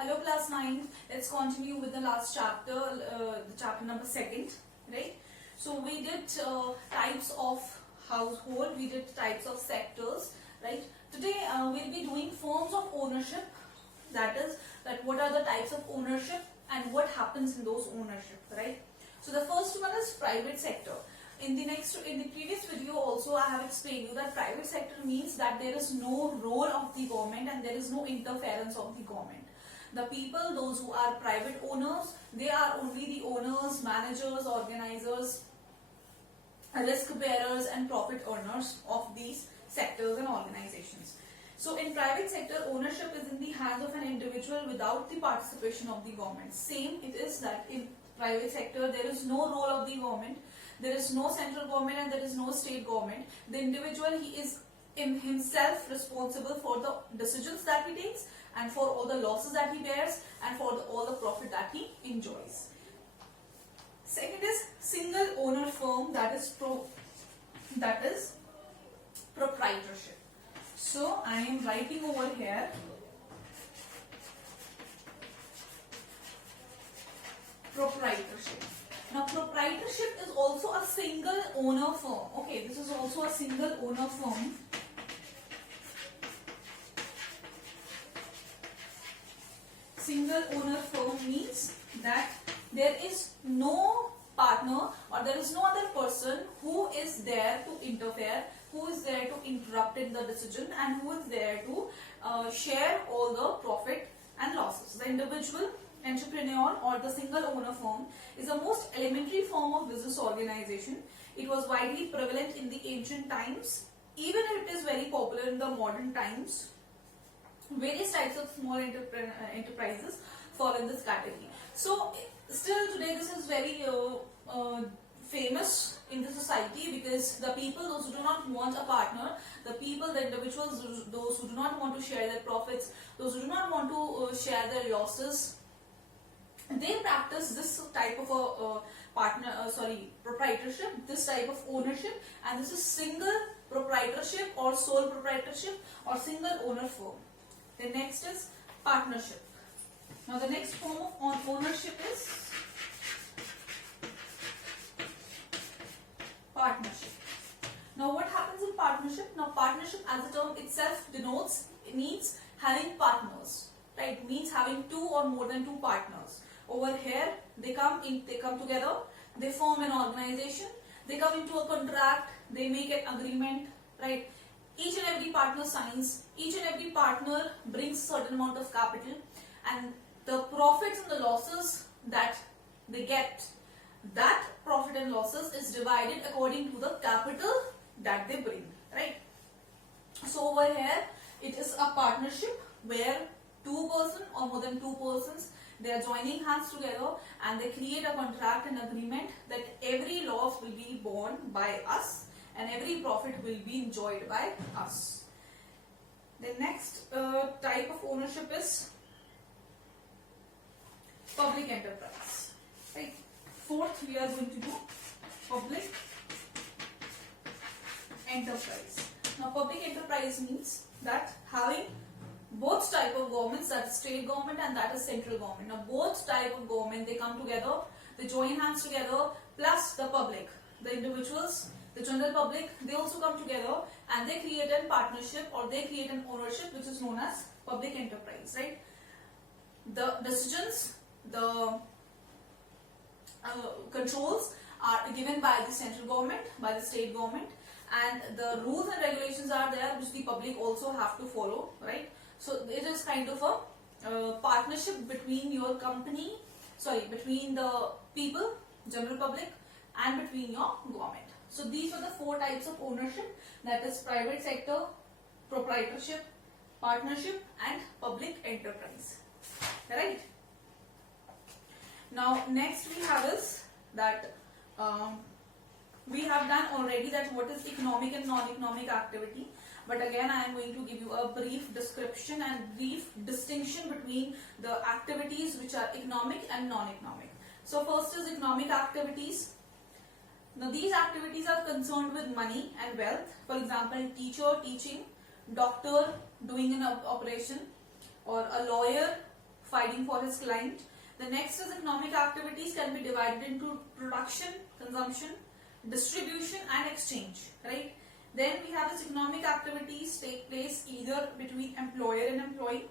Hello class 9, let's continue with the last chapter, the chapter number 2nd, right? So we did types of household, we did types of sectors, right? Today we'll be doing forms of ownership, that is, that what are the types of ownership and what happens in those ownership, right? So the first one is private sector. In the previous video also I have explained you that private sector means that there is no role of the government and there is no interference of the government. The people, those who are private owners, they are only the owners, managers, organizers, risk bearers and profit earners of these sectors and organizations. So in private sector, ownership is in the hands of an individual without the participation of the government. Same it is that in private sector there is no role of the government, there is no central government and there is no state government. The individual, he is in himself responsible for the decisions that he takes and for all the losses that he bears and for all the profit that he enjoys. Second is single owner firm, that is proprietorship. So I am writing over here proprietorship. Now proprietorship is also a single owner firm. Okay, this is also a single owner firm. Single owner firm means that there is no partner or there is no other person who is there to interfere, who is there to interrupt in the decision and who is there to share all the profit and losses. The individual entrepreneur or the single owner firm is the most elementary form of business organization. It was widely prevalent in the ancient times. Even if it is very popular in the modern times, various types of small enterprises fall in this category. So still today this is very famous in the society because the people, those who do not want a partner, the people, the individuals, those who do not want to share their profits, those who do not want to share their losses, they practice this type of a proprietorship, this type of ownership, and this is single proprietorship or sole proprietorship or single owner firm. The next is partnership. Now the next form of ownership is partnership. Now what happens in partnership? Now partnership as the term itself denotes, it means having partners, right? It means having two or more than two partners. Over here they come together, they form an organization, they come into a contract, they make an agreement, right? Each and every partner signs, each and every partner brings a certain amount of capital, and the profits and the losses that they get, that profit and losses is divided according to the capital that they bring, right? So over here it is a partnership where two person or more than two persons, they are joining hands together and they create a contract and agreement that every loss will be borne by us and every profit will be enjoyed by us. The next type of ownership is public enterprise. Right. Fourth, we are going to do public enterprise. Now, public enterprise means that having both type of governments, that is state government and that is central government. Now, both type of government, they come together, they join hands together, plus the public, the individuals, the general public, they also come together and they create a partnership or they create an ownership which is known as public enterprise, right? The decisions, the controls are given by the central government, by the state government, and the rules and regulations are there which the public also have to follow, right? So it is kind of a partnership between your company, between the people, general public, and between your government. So these are the four types of ownership, that is private sector, proprietorship, partnership and public enterprise, right? Now next we have is that we have done already that what is economic and non-economic activity, but again I am going to give you a brief description and brief distinction between the activities which are economic and non-economic. So first is economic activities. Now these activities are concerned with money and wealth. For example, teacher teaching, doctor doing an operation, or a lawyer fighting for his client. The next is economic activities can be divided into production, consumption, distribution and exchange, right? Then we have as economic activities take place either between employer and employee,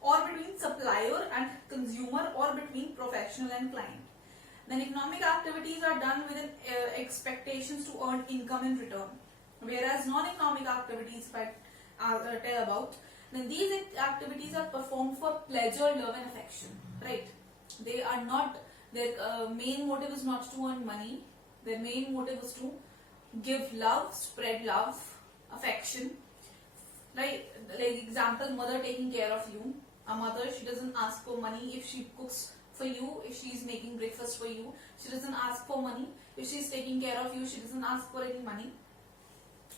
or between supplier and consumer, or between professional and client. Then economic activities are done with expectations to earn income in return, whereas non-economic activities, if I tell about, then these activities are performed for pleasure, love and affection, right? They are not, their main motive is not to earn money. Their main motive is to give love, spread love, affection, right? Like example, mother taking care of you. A mother, she doesn't ask for money if she cooks for you, if she is making breakfast for you. She doesn't ask for money. If she is taking care of you, she doesn't ask for any money.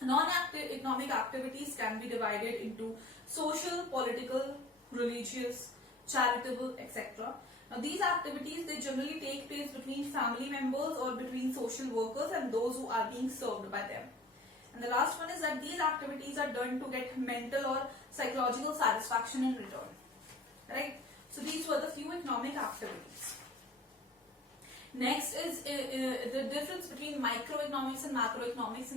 Non-economic activities can be divided into social, political, religious, charitable, etc. Now these activities, they generally take place between family members or between social workers and those who are being served by them. And the last one is that these activities are done to get mental or psychological satisfaction in return, right? So these were the few economic activities. Next is the difference between microeconomics and macroeconomics.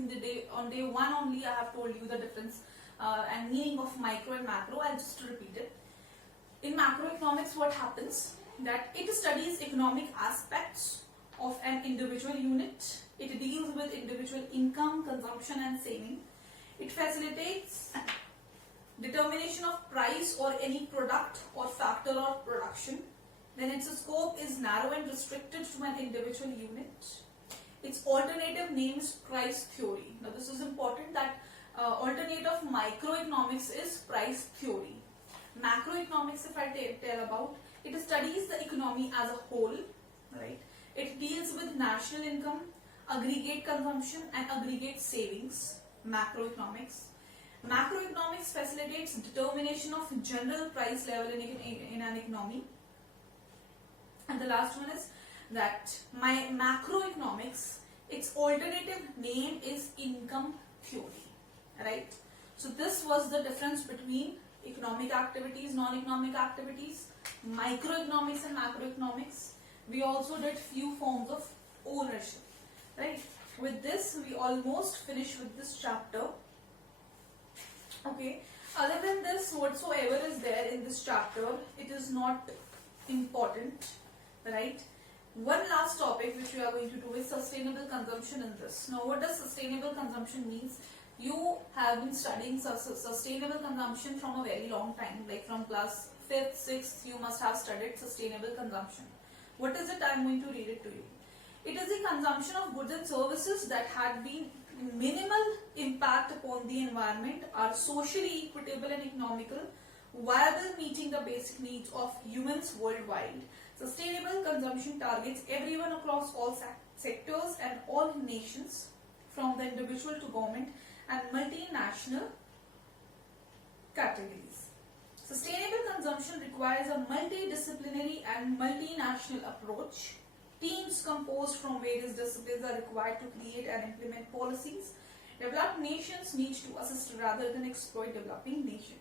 On day one only I have told you the difference and meaning of micro and macro. I'll just repeat it. In macroeconomics, what happens? That it studies economic aspects of an individual unit. It deals with individual income, consumption and saving. It facilitates determination of price or any product or factor of production. Then its scope is narrow and restricted to an individual unit. Its alternative name is price theory. Now this is important, that alternative of microeconomics is price theory. Macroeconomics, if I tell about, it studies the economy as a whole, right? It deals with national income, aggregate consumption and aggregate savings. Macroeconomics. Macroeconomics facilitates determination of general price level in an economy. And the last one is that my macroeconomics, its alternative name is income theory, right? So this was the difference between economic activities, non-economic activities, microeconomics and macroeconomics. We also did few forms of ownership, right? With this, we almost finished with this chapter. Okay. Other than this, whatsoever is there in this chapter, it is not important, right? One last topic which we are going to do is sustainable consumption in this. Now, what does sustainable consumption means? You have been studying sustainable consumption from a very long time, like from class 5th, 6th, you must have studied sustainable consumption. What is it? I am going to read it to you. It is the consumption of goods and services that had been minimal impact upon the environment, are socially equitable and economical, viable, meeting the basic needs of humans worldwide. Sustainable consumption targets everyone across all sectors and all nations, from the individual to government and multinational categories. Sustainable consumption requires a multidisciplinary and multinational approach. Teams composed from various disciplines are required to create and implement policies. Developed nations need to assist rather than exploit developing nations.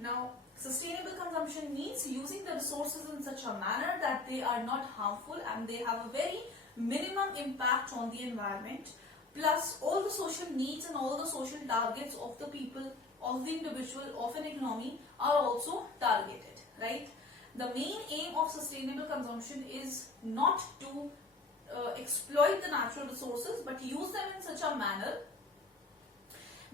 Now, sustainable consumption means using the resources in such a manner that they are not harmful and they have a very minimum impact on the environment. Plus, all the social needs and all the social targets of the people, of the individual, of an economy are also targeted, right? The main aim of sustainable consumption is not to exploit the natural resources, but use them in such a manner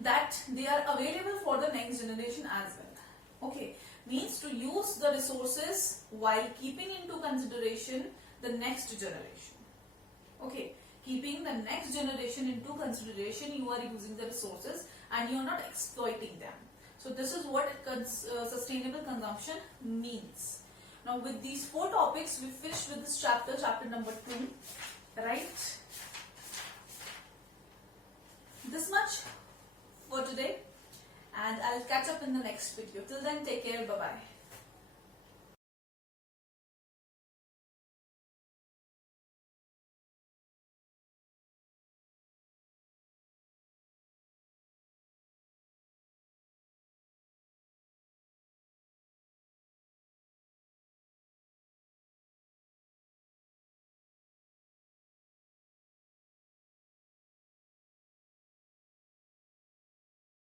that they are available for the next generation as well. Okay, means to use the resources while keeping into consideration the next generation. Okay, keeping the next generation into consideration, you are using the resources and you are not exploiting them. So this is what sustainable consumption means. Now with these 4 topics, we finished with this chapter, chapter number 2, right? This much for today, and I'll catch up in the next video. Till then, take care, bye-bye.